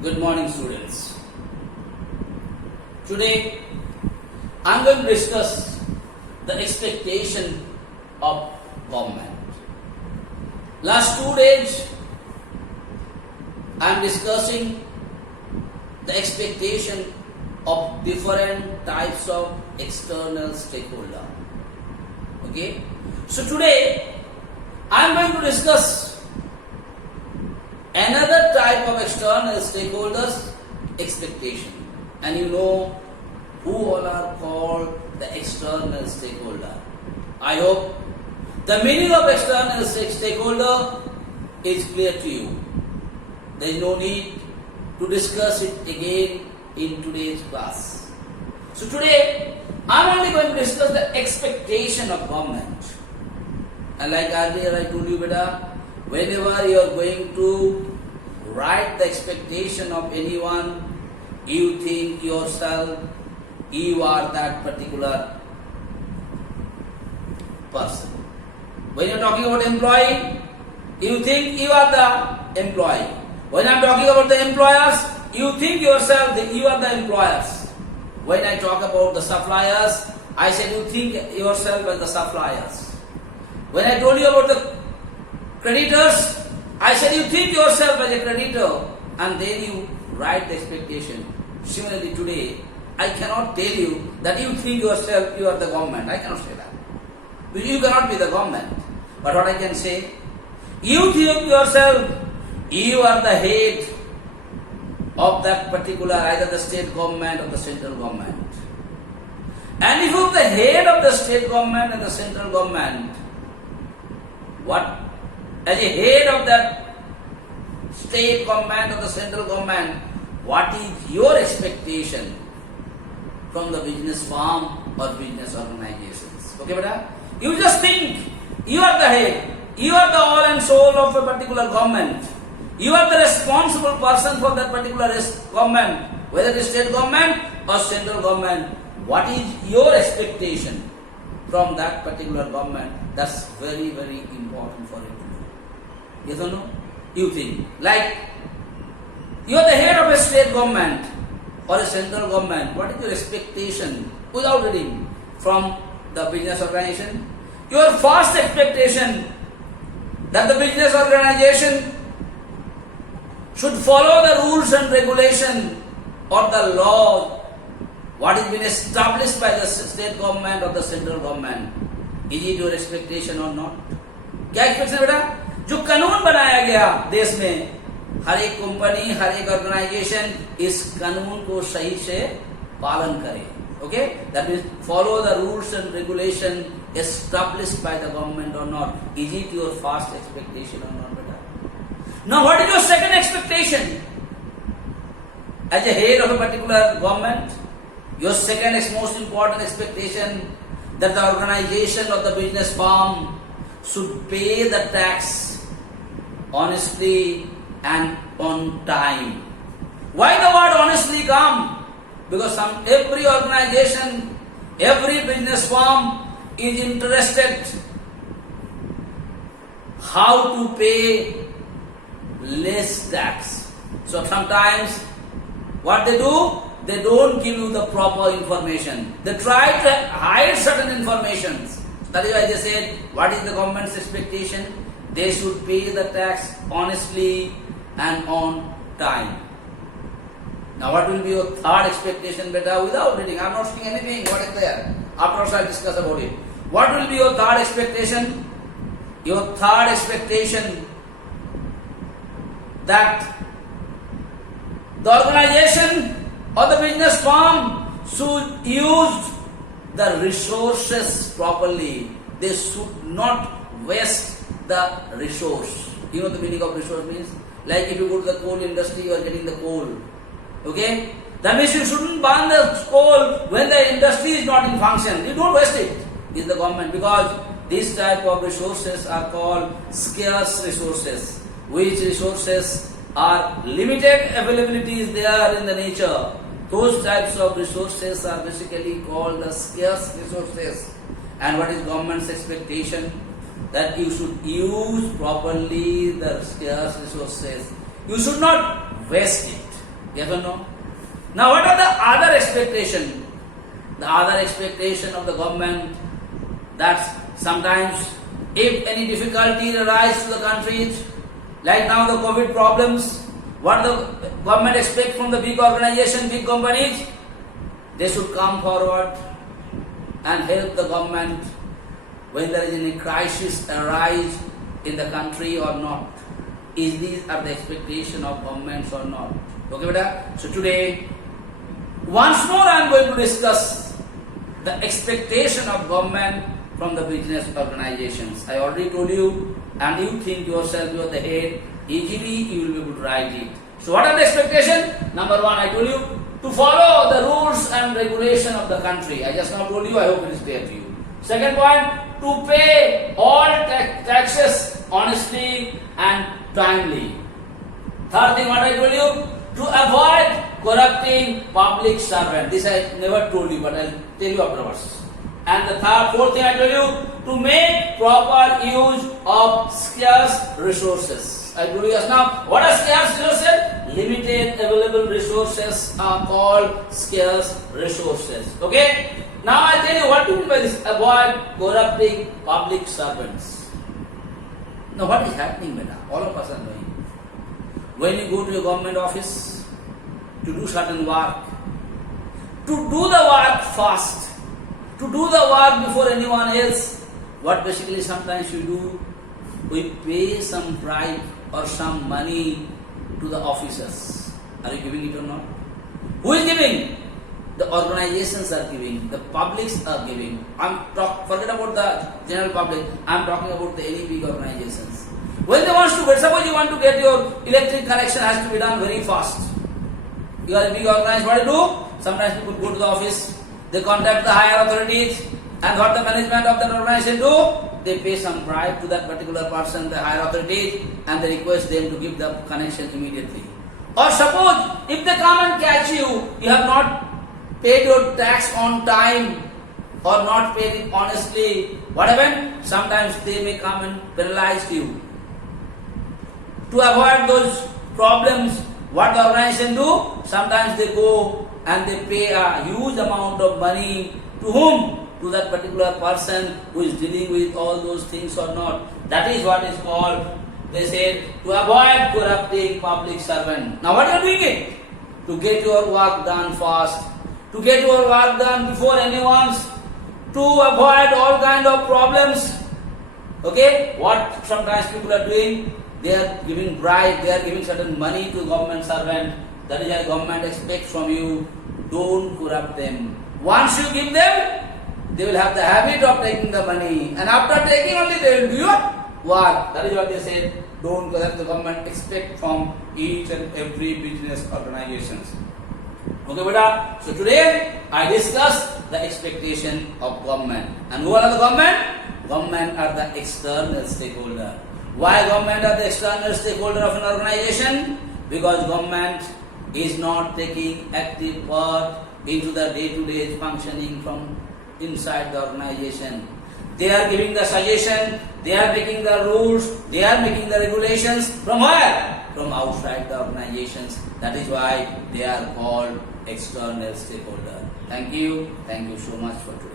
Good morning, students. Today I am going to discuss the expectation of government. Last 2 days I am discussing the expectation of different types of external stakeholder. Okay? So today I am going to discuss another type of external stakeholders, expectation. And you know who all are called the external stakeholder. I hope the meaning of external stakeholder is clear to you. There is no need to discuss it again in today's class. So today I am only going to discuss the expectation of government. And like earlier I told you, beta, whenever you are going to write the expectation of anyone, you think yourself, you are that particular person. When you are talking about employee, you think you are the employee. When I am talking about the employers, you think yourself that you are the employers. When I talk about the suppliers, I said you think yourself as the suppliers. When I told you about the creditors, I said you think yourself as a creditor, and then you write the expectation. Similarly today, I cannot tell you that you think yourself you are the government. I cannot say that. You cannot be the government. But what I can say, you think yourself you are the head of that particular, either the state government or the central government. And if you are the head of the state government and the central government, what? As a head of that state government or the central government, what is your expectation from the business firm or business organizations? Okay, beta? You just think you are the head, you are the all and soul of a particular government. You are the responsible person for that particular government, whether it is state government or central government. What is your expectation from that particular government? That's very, very important for you. Yes or no? You think. Like, you are the head of a state government or a central government. What is your expectation, without reading, from the business organization? Your first expectation that the business organization should follow the rules and regulation or the law what is been established by the state government or the central government. Is it your expectation or not? क्या expectation बेटा? जो कानून बनाया गया देश में, हर एक company, हर एक ऑर्गेनाइजेशन इस कानून को सही से पालन करे. Okay? That means follow the rules and regulation established by the government or not. Is it your first expectation or not, beta? Now, what is your second expectation? As a head of a particular government, your second most important expectation that the organization or the business firm should pay the tax honestly and on time. Why the word honestly come? Because every organization, every business firm is interested how to pay less tax. So sometimes what they do, they don't give you the proper information. They try to hide certain information. That is why they said, what is the government's expectation? They should pay the tax honestly and on time. Now what will be your third expectation, beta? Without reading, I am not saying anything. What is there? Afterwards I will discuss about it. What will be your third expectation? Your third expectation that the organization or the business firm should use the resources properly. They should not waste the resource. You know the meaning of resource means? Like if you go to the coal industry, you are getting the coal. Okay? That means you shouldn't burn the coal when the industry is not in function. You don't waste it in the government, because these type of resources are called scarce resources, which resources are limited availability is there in the nature. Those types of resources are basically called the scarce resources. And what is government's expectation? That you should use properly the scarce resources. You should not waste it. Yes or no? Now what are the other expectation? The other expectation of the government, that sometimes if any difficulty arises to the countries, like now the COVID problems, what the government expect from the big organization, big companies? They should come forward and help the government when there is any crisis arise in the country or not. Is these are the expectation of governments or not? Okay, beta? So today, once more I am going to discuss the expectation of government from the business organizations. I already told you, and you think yourself you are the head, easily you will be able to write it. So what are the expectations? Number one, I told you, to follow the rules and regulation of the country. I just now told you, I hope it is clear to you. Second point, to pay all taxes honestly and timely. Third thing, what I told you, to avoid corrupting public servant. This I never told you, but I'll tell you afterwards. And the fourth thing I told you, to make proper use of scarce resources. I told you just now, what are scarce resources? Limited available resources are called scarce resources. Okay? Now I'll tell you what to mean by this. Avoid corrupting public servants. Now what is happening, beta? All of us are knowing. When you go to a government office to do certain work, to do the work fast, to do the work before anyone else, what basically sometimes you do, we pay some bribe or some money to the officers. Are you giving it or not? Who is giving? The organizations are giving, the publics are giving. Forget about the general public, I am talking about the any big organizations. When they want to get, suppose you want to get your electric connection has to be done very fast. You are a big organization, what do you do? Sometimes people go to the office, they contact the higher authorities, and what the management of that organization do? They pay some bribe to that particular person, the higher authorities, and they request them to give the connection immediately. Or suppose, if they come and catch you, you have not paid your tax on time or not paid it honestly, what happened? Sometimes they may come and penalize you. To avoid those problems, what the organization do? Sometimes they go and they pay a huge amount of money to whom? To that particular person who is dealing with all those things or not. That is what is called, they say, to avoid corrupting public servant. Now what are you doing it? To get your work done fast, to get your work done before anyone's, to avoid all kind of problems. Okay, what sometimes people are doing? They are giving bribe, they are giving certain money to government servant. That is why government expects from you, don't corrupt them. Once you give them, they will have the habit of taking the money, and after taking only they will do your work. That is what they said, don't corrupt the government, expect from each and every business organizations. Okay, beta. So today I discussed the expectation of government. And who are the government? Government are the external stakeholder. Why government are the external stakeholder of an organization? Because government is not taking active part into the day-to-day functioning from inside the organization. They are giving the suggestion, they are making the rules, they are making the regulations. From where? From outside the organizations. That is why they are called external stakeholder. Thank you so much for today.